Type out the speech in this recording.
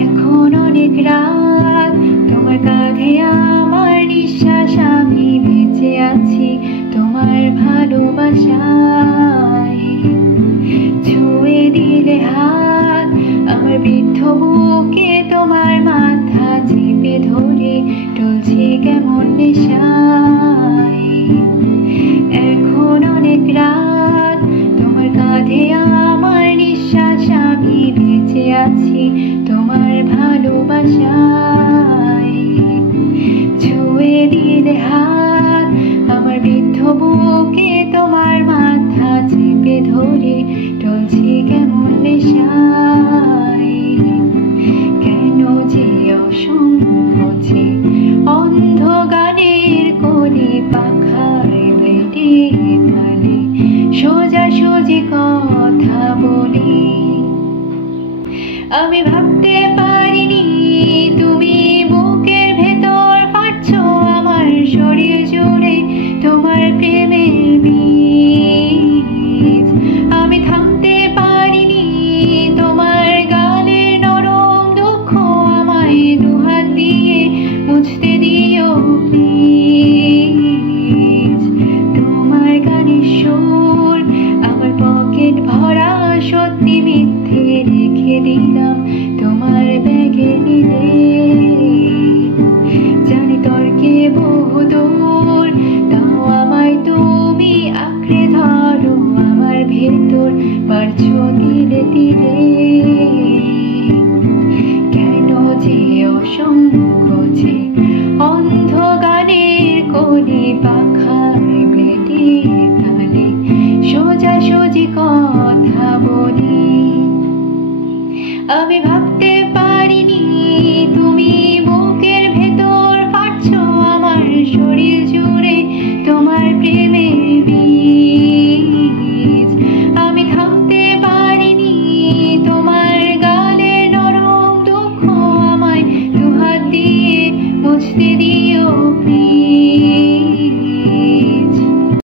এখন অনেক রাত, তোমার কাঁধে আমার নিঃশ্বাস, আমি বেঁচে আছি তোমার ভালোবাসায়। ছুঁয়ে দিলে হাত আমার বৃদ্ধ বুকে, তোমার মাথা চেপে ধরে টলছি কেমন নেশায়। এখন অনেক রাত, তোমার কাঁধে আমার নিঃশ্বাস, আমি বেঁচে আছি তোমার ভালোবাসায়। ছুঁয়ে দিলে হাত আমার বৃদ্ধ বুকে, তোমার মাথা চেপে ধরে টলছি কেমন নেশায়। কেন যে অসংকোচে অন্ধ গানের কলি পাখায় ব্লেডে তালে সোজাসুজি কথা বলি। আমি ভাবতে পারিনি তুমি বুকের ভেতর ফাটছো আমার শরীর জুড়ে তোমার প্রেমের বীজ। আমি থামতে পারিনি তোমার গালের নরম দুঃখ, আমায় দুহাত দিয়ে মুছতে দিও প্লিজ। তোমার গানের সুর আমার পকেট ভরা, সত্যি মিথ্যে রেখে দিলাম তোমার ব্যাগে নিলে। জানি তর্কে বহুদূর, তাও আমায় তুমি আঁকড়ে ধরো আমার ভেতর, পারছো দিলে দিলে। কেন যে অসংকোচে অন্ধ গানের কলি পাখায় ব্লেডে তালে সোজাসুজি কথা বলি। আমি ভাবতে পারিনি তুমি বুকের ভেতর ফাটছো আমার শরীর জুড়ে তোমার প্রেমের বীজ। আমি থামতে পারিনি তোমার গালে নরম দুঃখ, আমায় দুহাত দিয়ে মুছতে দিয়ে